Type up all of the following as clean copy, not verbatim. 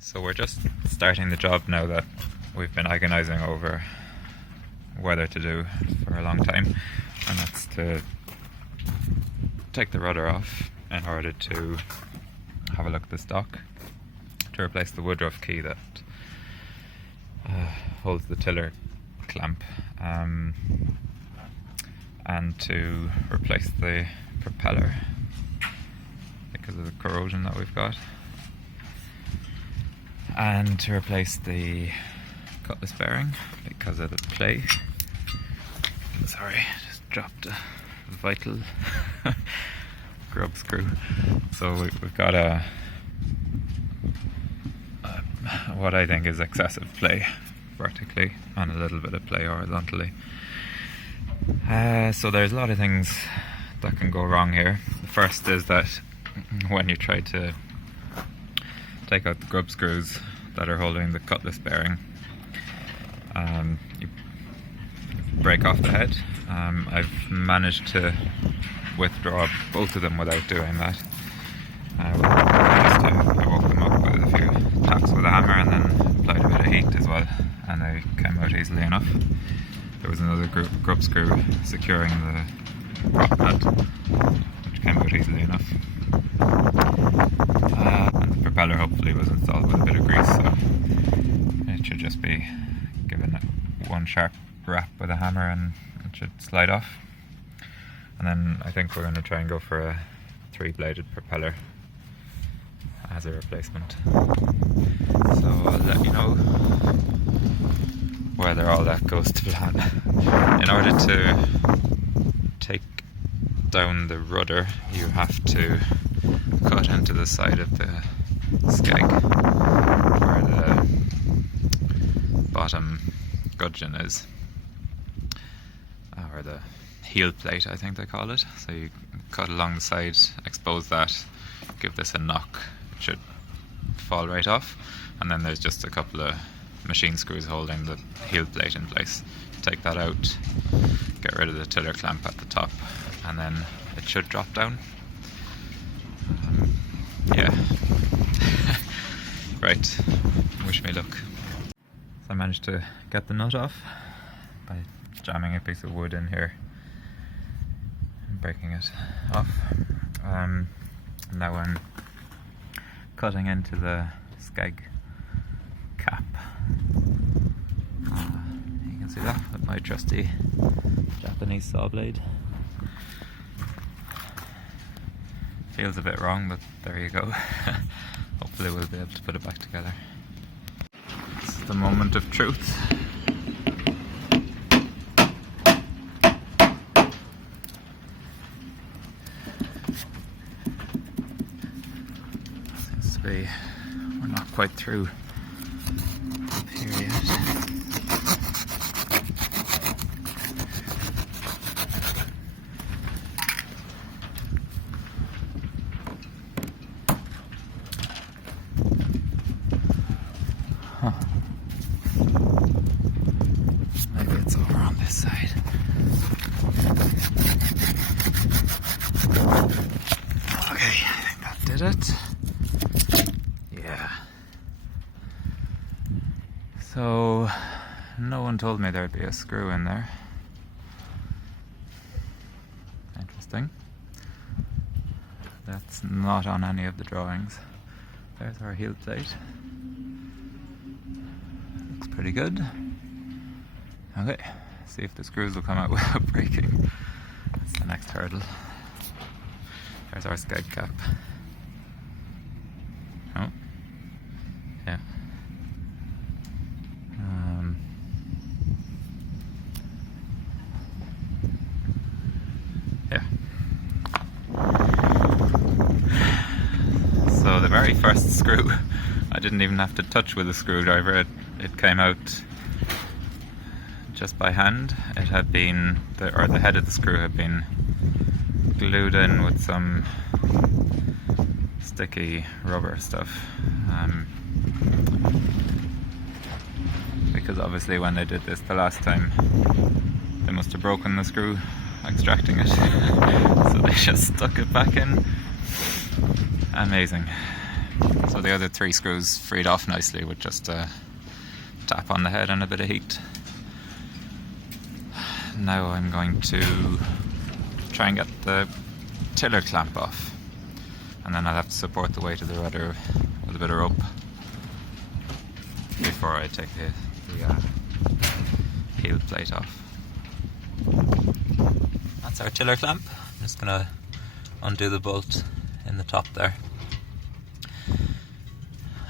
So we're just starting the job now that we've been agonising over whether to do for a long time, and that's to take the rudder off in order to have a look at the stock, to replace the woodruff key that holds the tiller clamp, and to replace the propeller because of the corrosion that we've got, and to replace the cutlass bearing because of the play. Sorry, just dropped a vital grub screw. So we've got a what I think is excessive play vertically and a little bit of play horizontally. So there's a lot of things that can go wrong here. The first is that when you try to take out the grub screws that are holding the cutlass bearing, you break off the head. I've managed to withdraw both of them without doing that. I woke them up with a few taps with a hammer and then applied a bit of heat as well, and they came out easily enough. There was another grub screw securing the prop nut, which came out easily enough. And the propeller hopefully was installed with a bit of grease, so it should just be given one sharp rap with a hammer and it should slide off. And then I think we're going to try and go for a 3-bladed propeller as a replacement. So I'll let you know whether all that goes to plan. In order to take down the rudder, you have to cut into the side of the skeg where the bottom gudgeon is, or the heel plate I think they call it. So you cut along the side, expose that, give this a knock, it should fall right off, and then there's just a couple of machine screws holding the heel plate in place. Take that out, get rid of the tiller clamp at the top, and then it should drop down. Yeah. Right, wish me luck. So I managed to get the nut off by jamming a piece of wood in here and breaking it off. Now I'm cutting into the skeg cap. You can see that with my trusty Japanese saw blade. Feels a bit wrong, but there you go. Hopefully we'll be able to put it back together. It's the moment of truth. Seems to be, we're not quite through up here yet. Maybe it's over on this side. Okay, I think that did it. Yeah. So, no one told me there'd be a screw in there. Interesting. That's not on any of the drawings. There's our heel plate. Looks pretty good. Okay, see if the screws will come out without breaking. That's the next hurdle. There's our skeg cap. Oh, yeah. Yeah. So the very first screw, I didn't even have to touch with a screwdriver. It came out just by hand. It had been, the head of the screw had been glued in with some sticky rubber stuff. Because obviously when they did this the last time, they must have broken the screw extracting it. So they just stuck it back in. Amazing. So the other 3 screws freed off nicely with just a tap on the head and a bit of heat. Now I'm going to try and get the tiller clamp off, and then I'll have to support the weight of the rudder with a bit of rope before I take the heel plate off. That's our tiller clamp. I'm just going to undo the bolt in the top there,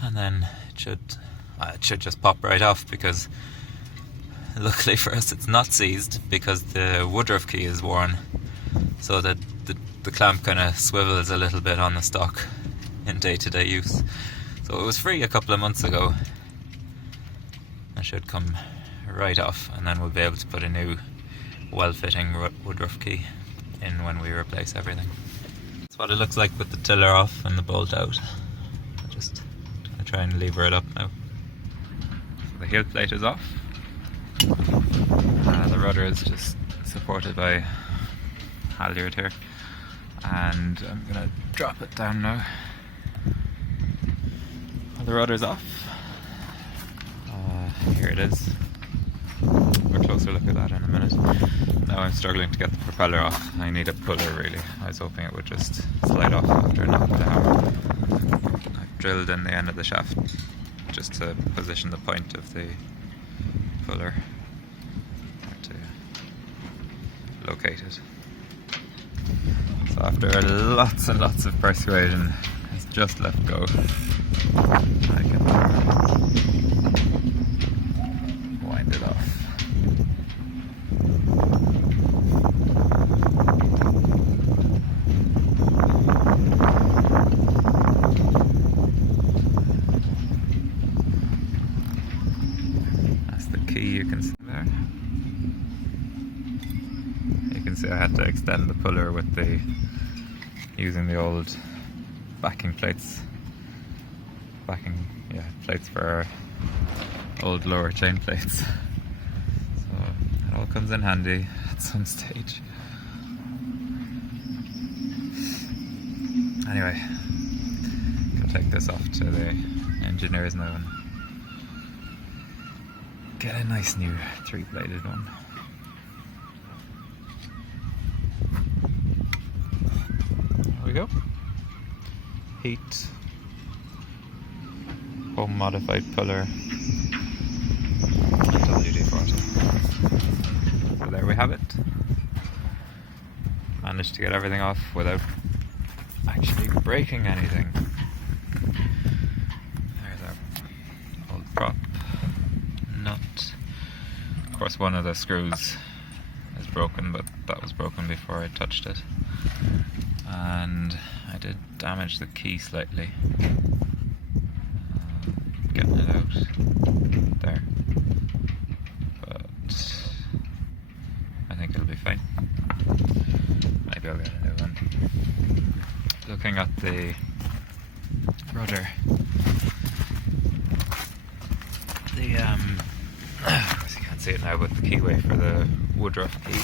and then it should just pop right off, because luckily for us it's not seized, because the woodruff key is worn, so that the clamp kind of swivels a little bit on the stock in day-to-day use. So it was free a couple of months ago. It should come right off, and then we'll be able to put a new well-fitting woodruff key in when we replace everything. That's what it looks like with the tiller off and the bolt out. I'll try and lever it up now. So the heel plate is off. The rudder is just supported by halyard here, and I'm gonna drop it down now. The rudder's off. Here it is. A closer look at that in a minute. Now I'm struggling to get the propeller off. I need a puller really. I was hoping it would just slide off after knocking the hammer. I've drilled in the end of the shaft just to position the point of the puller, to locate it. So after lots and lots of persuasion, it's just let go. I can wind it off. That's the key, you can see there. You can see I had to extend the puller with using the old backing plates. Plates for our old lower chain plates. So it all comes in handy at some stage. Anyway, I'll take this off to the engineers now and get a nice new 3-bladed one. There we go. Heat. Home modified puller. And WD-40. So there we have it. Managed to get everything off without actually breaking anything. There's our old prop nut. Of course, one of the screws is broken, but that was broken before I touched it. And I did damage the key slightly. Getting it out there. But I think it'll be fine. Maybe I'll get a new one. Looking at the rudder, of course you can't see it now, but the keyway for the woodruff key.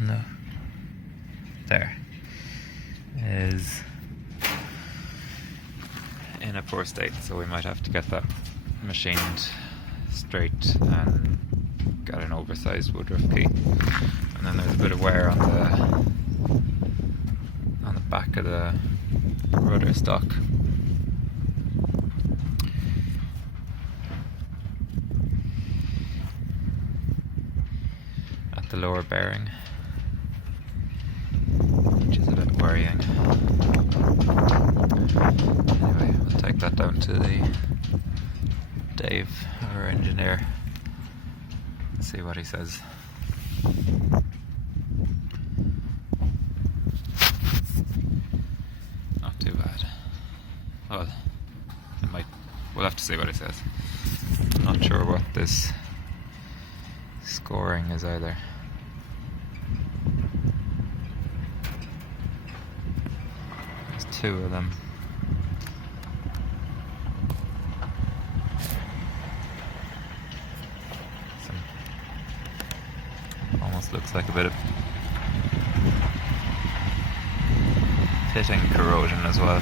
No. There. Is in a poor state, so we might have to get that machined straight and get an oversized woodruff key. And then there's a bit of wear on the back of the rudder stock. At the lower bearing, which is a bit worrying. Anyway, we'll take that down to Dave, our engineer, and see what he says. Not too bad. Well, we'll have to see what he says. I'm not sure what this scoring is either. There's 2 of them. Almost looks like a bit of pitting corrosion as well.